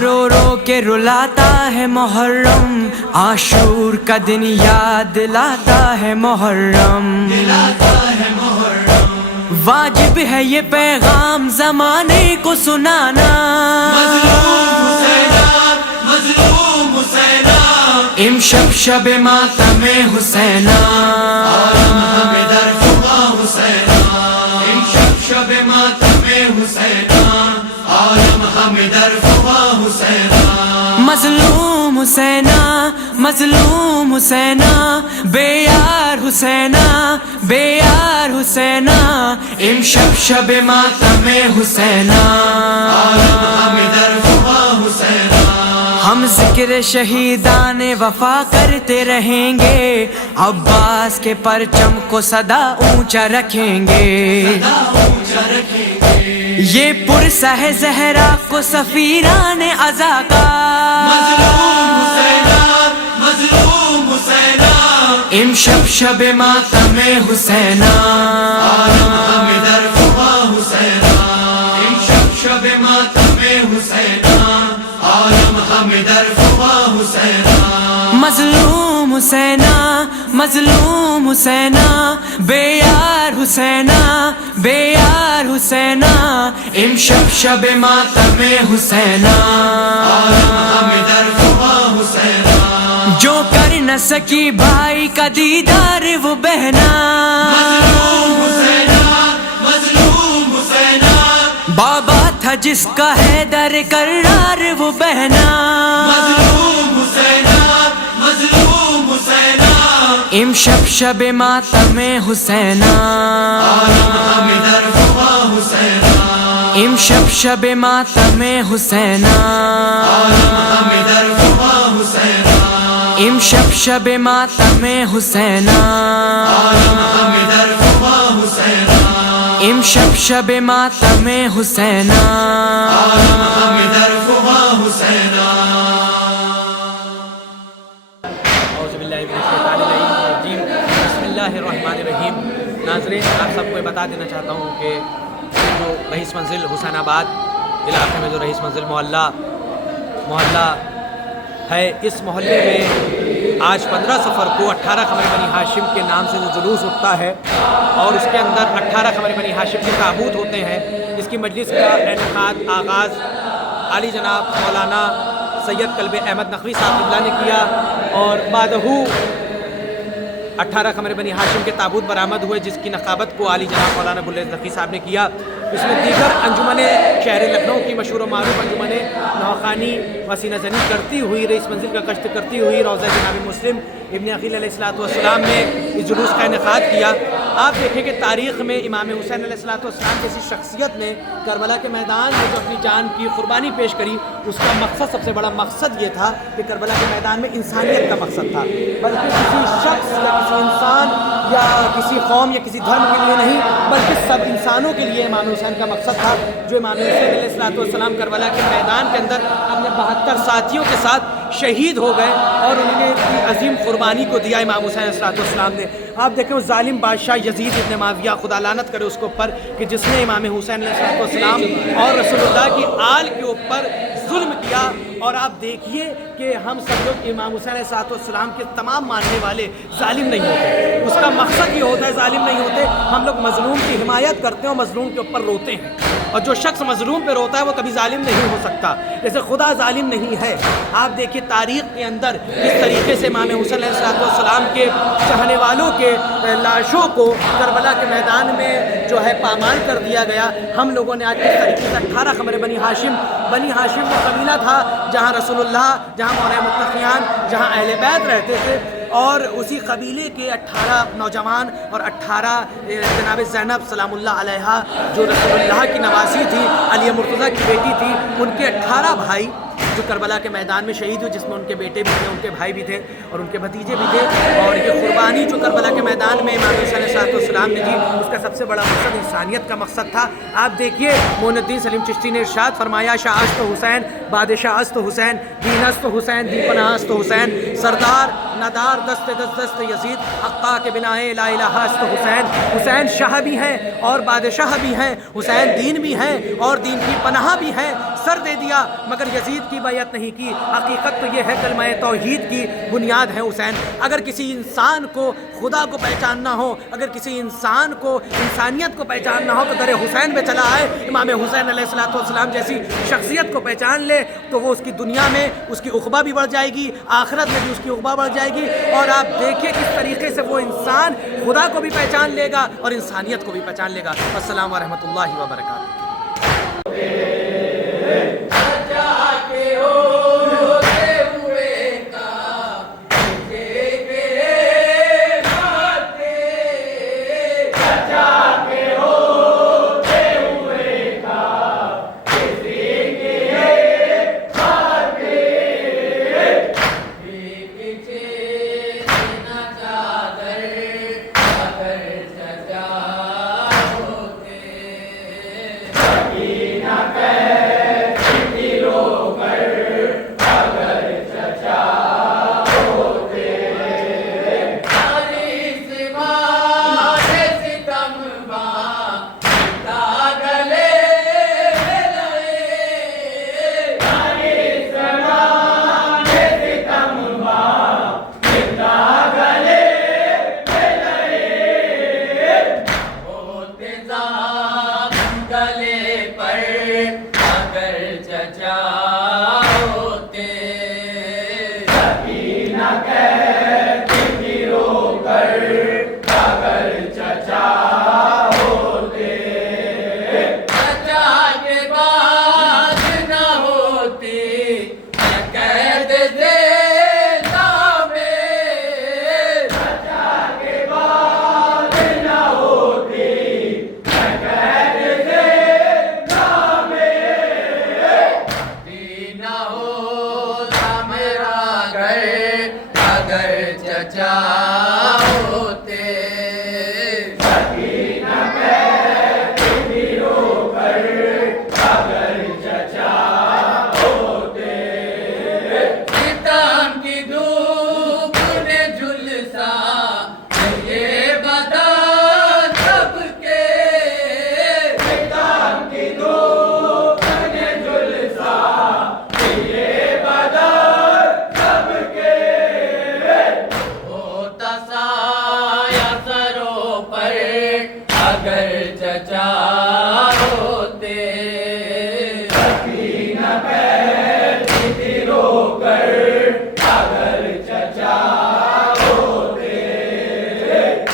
رو کے رلاتا ہے محرم، عاشور کا دن یاد دلاتا ہے محرم، واجب ہے یہ پیغام زمانے کو سنانا، امشب شب ماتم حسینہ، امشب شب ماتم حسینہ، عالم ہمدر فوا حسینہ، مظلوم حسینہ، مظلوم حسینہ، بے یار حسینہ، بے یار حسینہ، امشب شب ماتم حسینہ، عالم ہمدر فوا حسینہ، ہم ذکر شہیدان وفا کرتے رہیں گے، عباس کے پرچم کو صدا اونچا رکھیں گے، یہ پرسہ ہے زہرا کو سفیران عزا کا، امشب شب ماتم حسینہ، عالم ہمدر فوا حسینہ، امشب شب ماتم حسینہ، عالم ہمدر فوا حسینہ، مظلوم حسینہ، مظلوم حسینہ، بے یار حسینہ، بے یار حسینہ، امشب شب ماتم حسینہ، عالم ہمدر فوا حسینہ، جو کر نہ سکی بھائی کا دیدار وہ بہنا، مظلوم حسینہ، مظلوم حسینہ، بابا تھا جس کا حیدر کرار وہ بہنا، مظلوم حسینہ، مظلوم حسینہ، امشب شب ماتم حسینہ، عالم ہمدر فوا حسینہ، امشب شب ماتم حسینہ، عالم ہمدر فوا حسینہ، امشب شب ماتم حسینہ، عالم ہمدر فوا حسینہ، امشب شب ماتم حسینہ، عالم ہمدر فوا حسینہ۔ اعوذ باللہ من الشیطان الرجیم، بسم اللہ الرحمن الرحیم۔ ناظرین، آپ سب کو بتا دینا چاہتا ہوں کہ جو رئیس منزل حسین آباد علاقے میں جو رئیس منزل محلہ ہے، اس محلے میں آج 15 صفر کو 18 قمر بنی ہاشم کے نام سے جو جلوس اٹھتا ہے اور اس کے اندر 18 قمر بنی ہاشم کے تابوت ہوتے ہیں، اس کی مجلس کا انعقاد آغاز عالی جناب مولانا سید قلب احمد نقوی صاحب قبلہ نے کیا، اور بعدہو 18 قمر بنی ہاشم کے تابوت برآمد ہوئے، جس کی نقابت کو عالی جناب مولانا ابوالعز نقوی صاحب نے کیا۔ اس میں دیگر انجمن شہر لکھنؤ کی مشہور و معروف انجمن نوخانی وسینہ زنی کرتی ہوئی، رئیس منزل کا کشت کرتی ہوئی، روضہ جناب مسلم ابن عقیل علیہ السلام نے اس جلوس کا انعقاد کیا۔ آپ دیکھیں کہ تاریخ میں امام حسین علیہ السلام جیسی شخصیت نے کربلا کے میدان میں جو اپنی جان کی قربانی پیش کری، اس کا مقصد، سب سے بڑا مقصد یہ تھا کہ کربلا کے میدان میں انسانیت کا مقصد تھا، بلکہ کسی شخص یا کسی انسان یا کسی قوم یا کسی دھرم کے لیے نہیں، بلکہ سب انسانوں کے لیے امام حسین کا مقصد تھا۔ جو امام حسین علیہ السلام کربلا کے میدان کے اندر اپنے 72 ساتھیوں کے ساتھ شہید ہو گئے، اور انہوں نے اتنی عظیم قربانی کو دیا امام حسین علیہ السلام نے۔ آپ دیکھیں وہ ظالم بادشاہ یزید ابن معاویہ، خدا لعنت کرے اس کے اوپر، کہ جس نے امام حسین علیہ السلام اور رسول اللہ کی آل کے اوپر ظلم کیا۔ اور آپ دیکھیے کہ ہم سب لوگ امام حسین علیہ السلام کے تمام ماننے والے ظالم نہیں ہوتے، اس کا مقصد یہ ہوتا ہے ظالم نہیں ہوتے، ہم لوگ مظلوم کی حمایت کرتے ہیں اور مظلوم کے اوپر روتے ہیں، اور جو شخص مظلوم پہ روتا ہے وہ کبھی ظالم نہیں ہو سکتا، جیسے خدا ظالم نہیں ہے۔ آپ دیکھیے تاریخ کے اندر کس طریقے سے امام حسین علیہ السلام کے چاہنے والوں کے لاشوں کو کربلا کے میدان میں جو ہے پامال کر دیا گیا۔ ہم لوگوں نے آج کس طریقے سے 18 قمر بنی ہاشم وہ قبیلہ تھا جہاں رسول اللہ، جہاں مولانا متقیان، جہاں اہل بیت رہتے تھے، اور اسی قبیلے کے 18 نوجوان اور 18 جناب زینب سلام اللہ علیہا جو رسول اللہ کی نواسی تھی، علی مرتضیٰ کی بیٹی تھی، ان کے 18 بھائی جو کربلا کے میدان میں شہید ہوئے، جس میں ان کے بیٹے بھی تھے، ان کے بھائی بھی تھے، اور ان کے بھتیجے بھی تھے۔ اور یہ قربانی جو کربلا کے میدان میں امام حسین علیہ السلام نے دی، اس کا سب سے بڑا مقصد انسانیت کا مقصد تھا۔ آپ دیکھیے معین الدین سلیم چشتی نے ارشاد فرمایا، شاہ است حسین، بادشاہ است حسین، دین است حسین، دین پناہ است حسین، سردار ندار دست دست یزید حقا کے بنا لا الہ است حسین. حسین شاہ بھی ہیں اور بادشاہ بھی ہیں، حسین دین بھی ہیں اور دین کی پناہ بھی ہیں. سر دے دیا مگر یزید کی بیعت نہیں کی. حقیقت تو یہ ہے کلمہ توحید کی بنیاد ہے حسین. اگر کسی انسان کو خدا کو پہچاننا ہو، اگر کسی انسان کو انسانیت کو پہچاننا ہو تو در حسین میں چلا آئے. امام حسین علیہ السلام جیسی شخصیت کو پہچان لے تو وہ اس کی دنیا میں اس کی عقبہ بھی بڑھ جائے گی، آخرت میں بھی اس کی عقبہ بڑھ جائے گی. اور آپ دیکھیے کس طریقے سے وہ انسان خدا کو بھی پہچان لے گا اور انسانیت کو بھی پہچان لے گا. السلام ورحمۃ اللہ وبرکاتہ.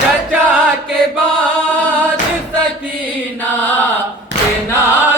چچا کے بعد سکینہ کے نام